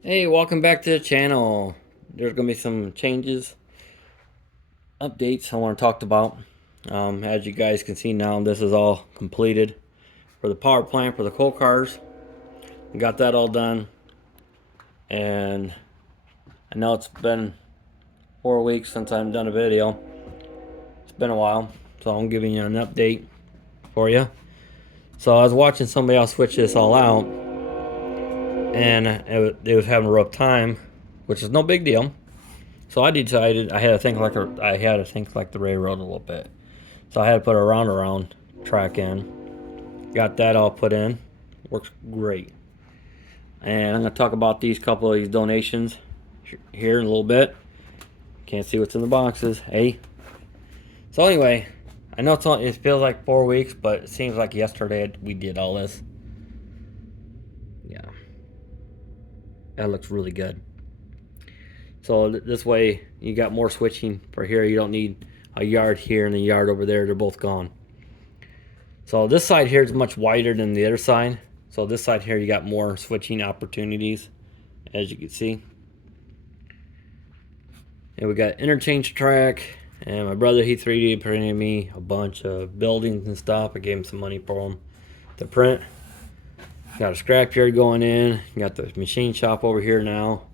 Hey, welcome back to the channel. There's gonna be some changes, updates I want to talk about. As you guys can see now, this is all completed for the power plant for the coal cars. Got that all done, and I know it's been 4 weeks since I've done a video. It's been a while, so I'm giving you an update for you. So I was watching somebody else switch this all out, and it was having a rough time, which is no big deal. So I decided I had to think like the railroad a little bit. So I had to put a round track in. Got that all put in. Works great. And I'm gonna talk about these couple of these donations here in a little bit. Can't see what's in the boxes. Hey. So anyway, I know it feels like 4 weeks, but it seems like yesterday we did all this. Yeah, that looks really good. So this way you got more switching for here. You don't need a yard here and a yard over there. They're both gone. So this side here is much wider than the other side. So this side here you got more switching opportunities, as you can see. And we got interchange track. And my brother, he 3D printed me a bunch of buildings and stuff. I gave him some money for them to print. Got a scrapyard going in. Got the machine shop over here now.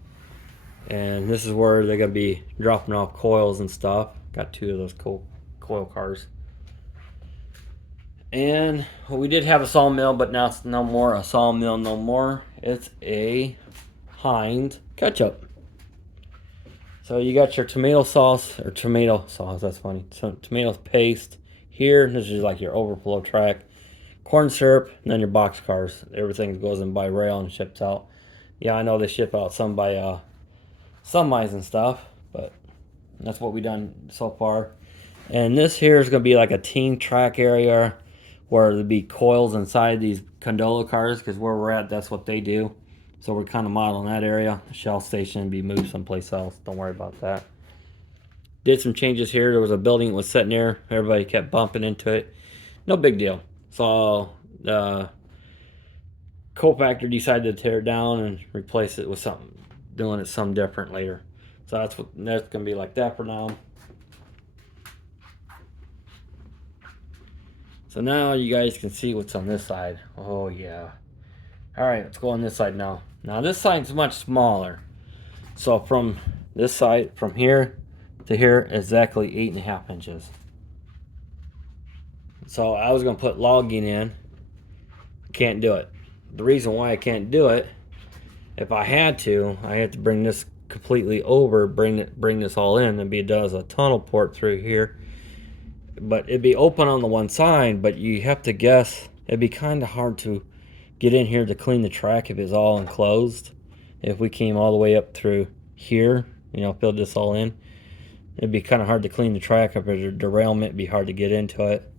And this is where they're going to be dropping off coils and stuff. Got two of those coil cars. And we did have a sawmill, but now it's no more a sawmill no more. It's a Heinz ketchup. So you got your tomato sauce, that's funny. So tomato paste here. This is like your overflow track. Corn syrup, and then your box cars. Everything goes in by rail and ships out. Yeah, I know they ship out some by semis and stuff, but that's what we done so far. And this here is going to be like a team track area where there'll be coils inside these gondola cars, because where we're at, that's what they do. So we're kind of modeling that area. The Shell station be moved someplace else. Don't worry about that. Did some changes here. There was a building that was sitting there. Everybody kept bumping into it. No big deal. So the coal factor decided to tear it down and replace it with something, doing it some different later. So that's gonna be like that for now. So now you guys can see what's on this side. Oh yeah. All right, let's go on this side now. Now this side's much smaller. So from this side, from here to here, exactly 8.5 inches. So I was gonna put logging in. Can't do it. The reason why I can't do it, if I had to bring this completely over, bring this all in, and be does a tunnel port through here. But it'd be open on the one side, but you have to guess. It'd be kind of hard to get in here to clean the track if it's all enclosed. If we came all the way up through here, filled this all in, it'd be kind of hard to clean the track. If there's a derailment, it'd be hard to get into it.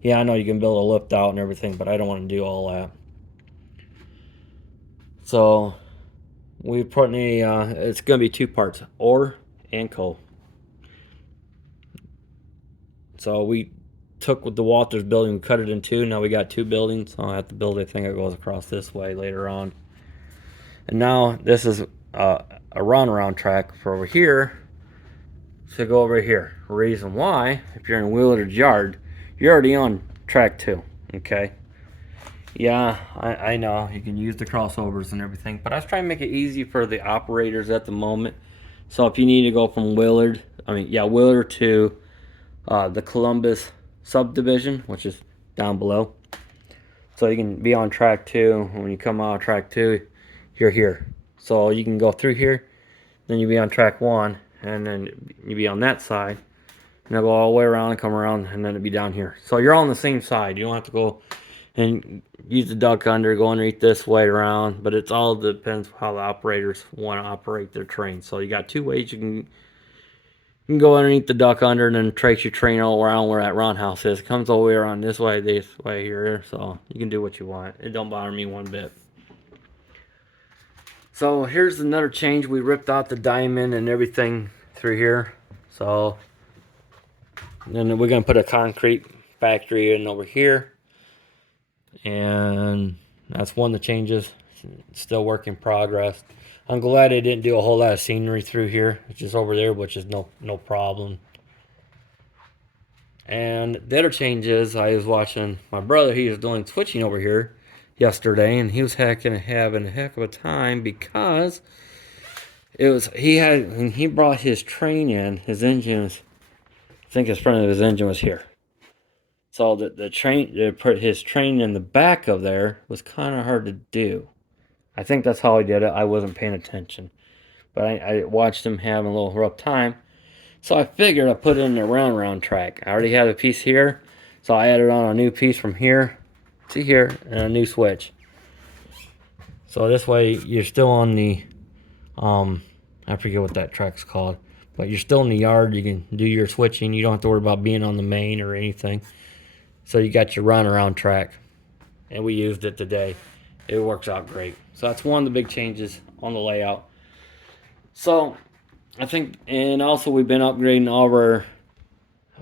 Yeah, I know you can build a lift out and everything, but I don't want to do all that. So we put in it's going to be two parts, ore and coal. So we took with the Walters building, we cut it in two. Now we got two buildings. I'll have to build a thing that goes across this way later on. And now this is a runaround track for over here to go over here. Reason why, if you're in Wheeler's yard, you're already on track 2. Okay. Yeah, I know you can use the crossovers and everything, but I was trying to make it easy for the operators at the moment. So if you need to go from Willard to the Columbus subdivision, which is down below, so you can be on track 2. When you come out of track 2, you're here. So you can go through here, then you'll be on track 1, and then you'll be on that side, and I'll go all the way around and come around, and then it'll be down here. So you're all on the same side. You don't have to go and use the duck under, go underneath this way around, but it's all depends how the operators want to operate their train. So you got two ways you can go underneath the duck under and then trace your train all around where that roundhouse is. It comes all the way around this way here, so you can do what you want. It don't bother me one bit. So here's another change. We ripped out the diamond and everything through here. So then we're gonna put a concrete factory in over here. And that's one of the changes. It's still work in progress. I'm glad they didn't do a whole lot of scenery through here. It's just over there, which is no problem. And the other change is I was watching my brother. He was doing switching over here yesterday, and he was having a heck of a time because he brought his train in. His engine was, I think his front of his engine was here. So the train, to put his train in the back of there was kind of hard to do. I think that's how he did it. I wasn't paying attention, but I watched him having a little rough time. So I figured I'd put it in the round track. I already had a piece here, so I added on a new piece from here to here and a new switch. So this way you're still on the, I forget what that track's called, but you're still in the yard. You can do your switching. You don't have to worry about being on the main or anything. So you got your runaround track, and we used it today. It works out great. So that's one of the big changes on the layout. So I think, and also we've been upgrading all of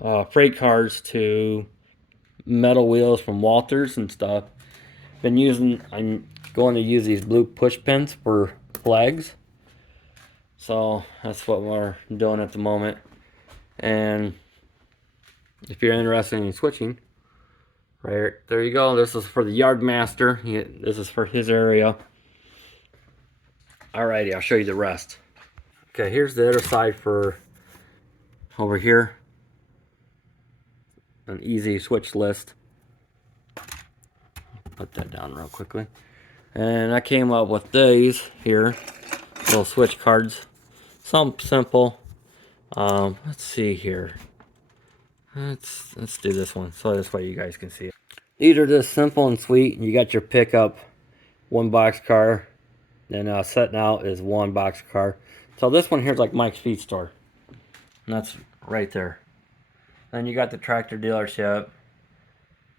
our freight cars to metal wheels from Walthers and stuff. I'm going to use these blue push pins for flags. So that's what we're doing at the moment. And if you're interested in switching, right there you go. This is for the yard master. This is for his area. Alrighty, I'll show you the rest. Okay, here's the other side for over here. An easy switch list. Put that down real quickly. And I came up with these here, little switch cards. Some simple. Let's see here. Let's do this one so this way you guys can see it. These are just simple and sweet. You got your pickup, one box car. Then setting out is one box car. So this one here is like Mike's Feed Store. And that's right there. Then you got the tractor dealership,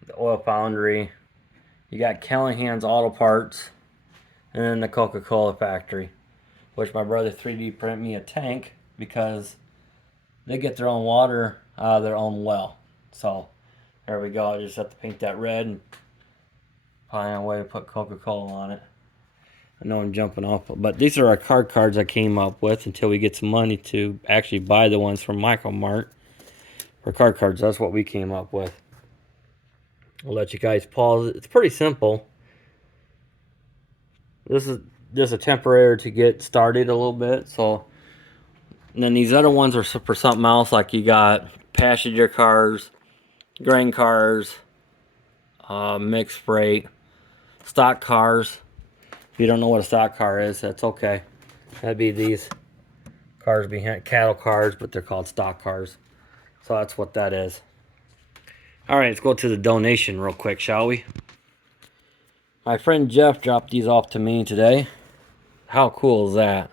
the oil foundry. You got Callahan's Auto Parts. And then the Coca-Cola factory. Which my brother 3D printed me a tank because they get their own water out of their own well. So there we go. I just have to paint that red and find a way to put Coca-Cola on it. I know I'm jumping off, but these are our card cards I came up with until we get some money to actually buy the ones from Michael Mart. For card cards, that's what we came up with. I'll let you guys pause it. It's pretty simple. This is just a temporary to get started a little bit. So, and then these other ones are for something else, like you got passenger cars, grain cars, mixed freight, stock cars. If you don't know what a stock car is, that's okay. That'd be these cars behind, cattle cars, but they're called stock cars. So that's what that is. All right, let's go to the donation real quick, shall we? My friend Jeff dropped these off to me today. How cool is that?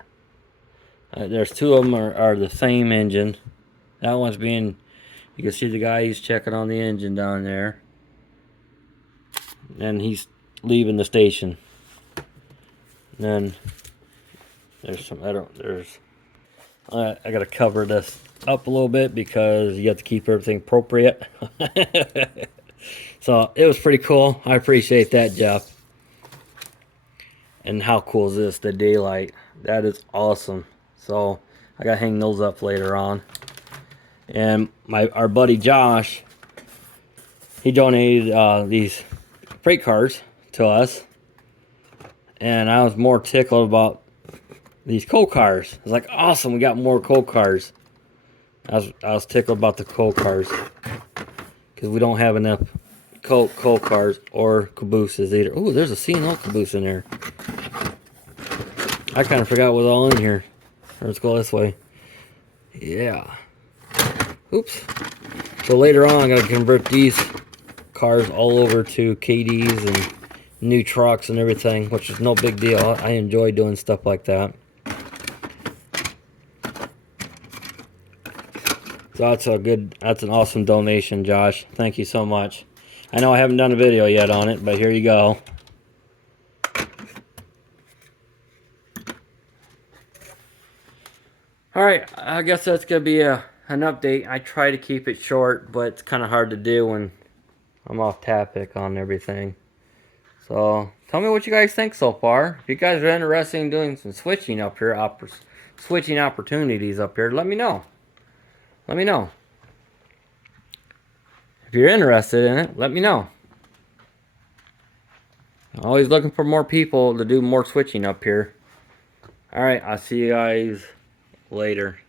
There's two of them are the same engine. That one's being, you can see the guy, he's checking on the engine down there. And he's leaving the station. And then there's some, I gotta cover this up a little bit because you have to keep everything appropriate. So it was pretty cool. I appreciate that, Jeff. And how cool is this, the daylight? That is awesome. So I gotta hang those up later on. And our buddy Josh, he donated these freight cars to us. And I was more tickled about these coal cars. I was like, awesome, we got more coal cars. I was tickled about the coal cars because we don't have enough coal cars or cabooses either. Oh, there's a C&O caboose in there. I kind of forgot what was all in here. Let's go this way. Yeah. Oops. So later on, I'm gonna convert these cars all over to KDs and new trucks and everything, which is no big deal. I enjoy doing stuff like that. So that's an awesome donation, Josh. Thank you so much. I know I haven't done a video yet on it, but here you go. Alright, I guess that's going to be an update. I try to keep it short, but it's kind of hard to do when I'm off topic on everything. So tell me what you guys think so far. If you guys are interested in doing some switching up here, switching opportunities up here, let me know. Let me know. If you're interested in it, let me know. I'm always looking for more people to do more switching up here. Alright, I'll see you guys later.